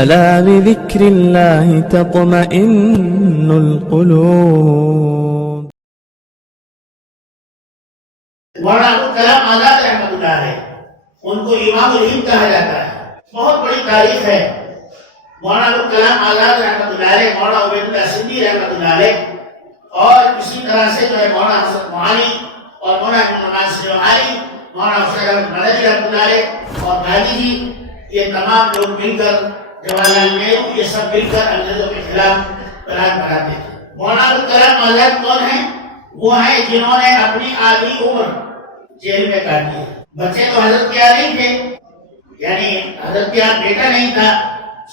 ألا بذكر الله تطمئن القلوب. مولانا ابوالکلام آزاد رحمۃ اللہ علیہ، ان کو امام الہند کہا جاتا ہے، بہت بڑی تاریخ ہے۔ مولانا ابوالکلام آزاد رحمۃ اللہ علیہ، مولانا عبید اللہ سندھی رحمۃ اللہ علیہ، اور اسی طرح سے جو ہے مولانا حسن معانی اور مولانا نعمان سلیمانی، مولانا حسین احمد مدنی رحمۃ اللہ علیہ اور گاندھی جی، یہ تمام لوگ مل کر، جواہر لال نہرو، یہ سب مل کر انگریزوں کے خلاف پلان بناتے تھے۔ مولانا ابوالکلام آزاد کون ہیں؟ وہ ہیں جنہوں نے اپنی آدھی عمر جیل میں کاٹی ہے۔ بچے تو حضرت کے یہاں نہیں تھے، یعنی حضرت کے یہاں بیٹا نہیں تھا،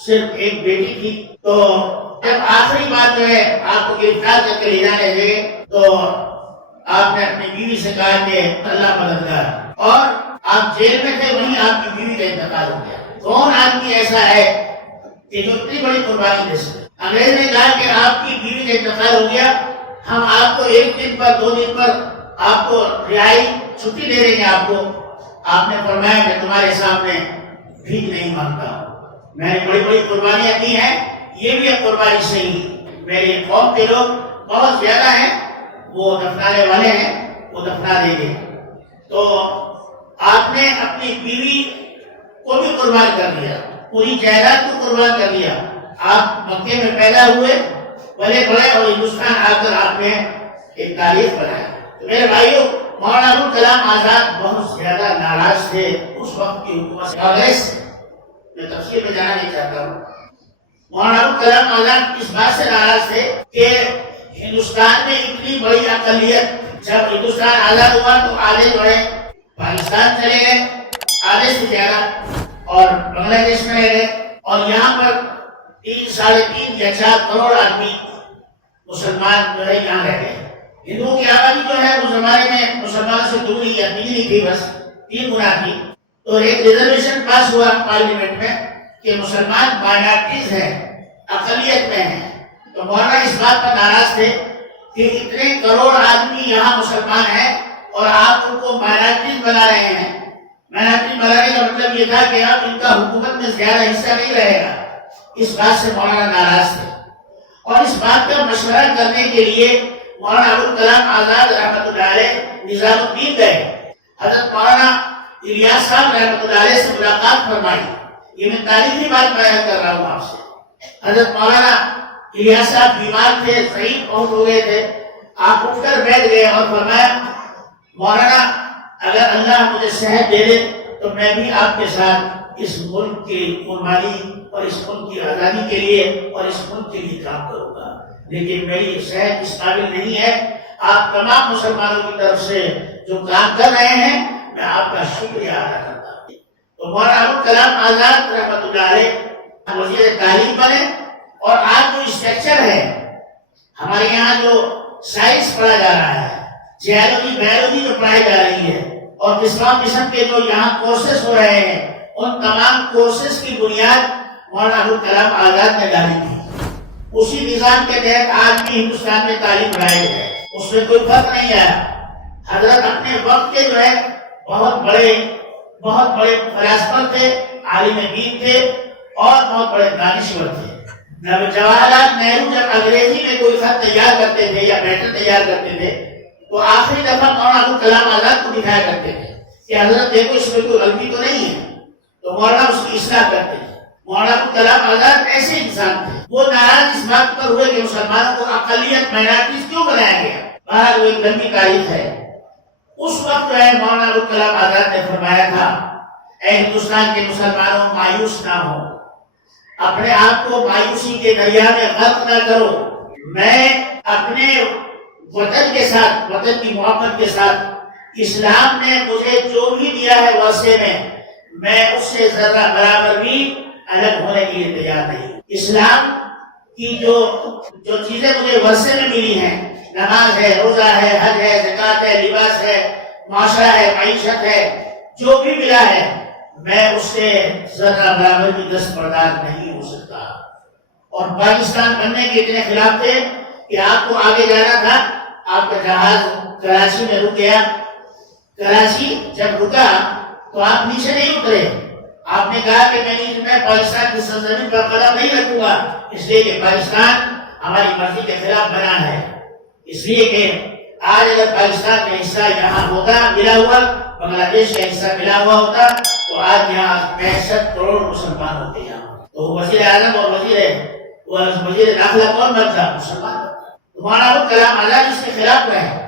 صرف ایک بیٹی تھی۔ تو جب آخری بات جو ہے آپ کو گرفتار کر کے لے جانے لگے تو آپ نے اپنی بیوی سے کہا کہ اللہ مددگار، اور آپ جیل میں تھے، وہیں آپ کی بیوی کا انتقال ہو گیا۔ کون آدمی ایسا ہے کہ جو اتنی بڑی قربانی دے سکے؟ انگریز نے کہا کہ آپ کی بیوی کا انتقال ہو گیا، ہم آپ کو 1 دن پر 2 دن پر آپ کو رہائی چھٹی دے دیں گے آپ کو۔ آپ نے فرمایا کہ تمہارے سامنے بھیک نہیں مانگتا ہوں، میں نے بڑی بڑی قربانیاں دی ہیں، یہ بھی ایک قربانی صحیح۔ میری قوم کے لوگ بہت زیادہ ہیں، وہ دفنانے والے ہیں، وہ دفنا دیں گے۔ تو آپ نے اپنی بیوی کو بھی قربان کر دیا، پوری جائیداد کو قربان کر دیا۔ آپ مکے میں پیدا ہوئے، بڑے بڑے، اور ہندوستان آ کر آپ نے ایک تاریخ بنایا۔ تو میرے بھائیوں، مولانا ابوالکلام آزاد بہت زیادہ ناراض تھے اس وقت کی حکومت سے۔ میں تفصیل میں جانا نہیں چاہتا ہوں۔ مولانا ابوالکلام آزاد اس بات سے ناراض تھے کہ ہندوستان میں اتنی بڑی اقلیت، جب ہندوستان آزاد ہوا تو آدھے جو ہے پاکستان چلے گئے، آدھے سے زیادہ، اور بنگلہ دیش میں رہ گئے، اور یہاں پر 3 ساڑھے 3 یا 4 کروڑ آدمی مسلمان جو ہے یہاں رہ گئے۔ ہندوؤں کی آبادی جو ہے اس زمانے میں مسلمانوں سے 2 یا 3 تھی، بس 3 گنا تھی۔ تو ایک ریزرویشن پاس ہوا پارلیمنٹ میں کہ مسلمان مائنارٹیز ہیں، اقلیت میں ہیں۔ تو مولانا اس بات پر ناراض تھے کہ اتنے کروڑ آدمی یہاں مسلمان ہیں اور آپ ان کو مائنارٹیز بنا رہے ہیں۔ مائنارٹی بنانے کا مطلب یہ تھا کہ اب ان کا حکومت میں زیادہ حصہ نہیں رہے گا۔ اس بات سے مولانا ناراض تھے، اور اس بات کا مشورہ کرنے کے لیے مولانا ابوالکلام آزاد رحمۃ اللہ علیہ نظام الدین گئے۔ حضرت مولانا الیاس صاحب رحمۃ اللہ علیہ سے ملاقات فرمائی۔ یہ میں تاریخی بات بیان کر رہا ہوں آپ سے۔ حضرت مولانا الیاس صاحب بیمار تھے، ضعیف بہت ہو گئے تھے۔ آپ اٹھ کر بیٹھ گئے اور فرمایا، مولانا اگر اللہ مجھے صحت دے دے تو میں بھی آپ کے ساتھ اس ملک کی قربانی اور اس ملک کی آزادی کے لیے اور اس ملک کے لیے کام کروں گا، لیکن میری صحت اس قابل نہیں ہے۔ آپ تمام مسلمانوں کی طرف سے جو کام کر رہے ہیں، میں آپ کا شکریہ ادا کرتا ہوں۔ تو مولانا ابوالکلام آزاد رحمۃ اللہ علیہ وزیر تعلیم بنے، اور آج جو اسٹرکچر ہے ہمارے یہاں، جو سائنس پڑھا جا رہا ہے، جیولوجی بایولوجی جو پڑھائی جا رہی ہے، اور قسم کے جو یہاں کورسز ہو رہے ہیں، ان تمام کورسز کی بنیاد مولانا ابوالکلام آزاد نے ڈالی تھی۔ اسی نظام کے تحت آج بھی ہندوستان میں تعلیم پڑھائی ہے، اس میں کوئی فرق نہیں آیا۔ حضرت اپنے وقت کے جو ہے بہت بڑے فلاسفر تھے، عالم دین تھے، اور بہت بڑے دانشور تھے۔ جواہر لال نہرو جب انگریزی میں کوئی خط تیار کرتے تھے یا میٹر تیار کرتے تھے تو آخری دفعہ مولانا ابوالکلام آزاد کو دکھایا کرتے تھے کہ حضرت دیکھو اس میں کوئی غلطی تو نہیں ہے، تو مولانا اس کی اصلاح کرتے تھے۔ مولانا ابوالکلام آزاد ایسے انسان تھے، وہ ناراض اس بات پر ہوئے کہ مسلمانوں کو اقلیت مائنارٹیز کیوں بنایا گیا۔ بہرحال وہ ایک لمبی تاریخ ہے۔ اس وقت جو ہے مولانا ابوالکلام آزاد نے فرمایا تھا، اے ہندوستان کے مسلمانوں، مایوس نہ ہو، اپنے آپ کو مایوسی کے دریا میں غرق نہ کرو۔ میں اپنے وطن کے ساتھ، وطن کی محبت کے ساتھ، اسلام نے مجھے جو بھی دیا ہے ورثے میں اس سے ذرہ برابر بھی الگ ہونے کے لیے تیار نہیں۔ اسلام کی جو چیزیں مجھے ورثے میں ملی ہیں، نماز ہے، روزہ ہے، حج ہے، زکوٰۃ ہے، لباس ہے، معاشرہ ہے، معیشت ہے، جو بھی ملا ہے، میں اس سے ذرہ برابر کی دستبردار نہیں ہو سکتا۔ اور پاکستان بننے کے اتنے خلاف تھے کہ آپ کو آگے جانا تھا، آپ کا جہاز کراچی میں رک گیا۔ کراچی جب رکا تو آپ نیچے نہیں اترے، آپ نے کہا کہ میں پاکستان کی سرزمین پر قدم نہیں رکھوں گا، اس لیے کہ پاکستان ہماری مرضی کے خلاف بنا ہے، اس لیے کہ آج اگر پاکستان کا حصہ یہاں ہوتا ملا ہوا، بنگلہ دیش کا حصہ ملا ہوا ہوتا تو آج یہاں 65 کروڑ مسلمان ہوتے ہیں۔ تو وزیر اعظم اور وزیر داخلہ کون بنتا؟ مسلمان۔ مولانا ابوالکلام آزاد اس کے خلاف رہے۔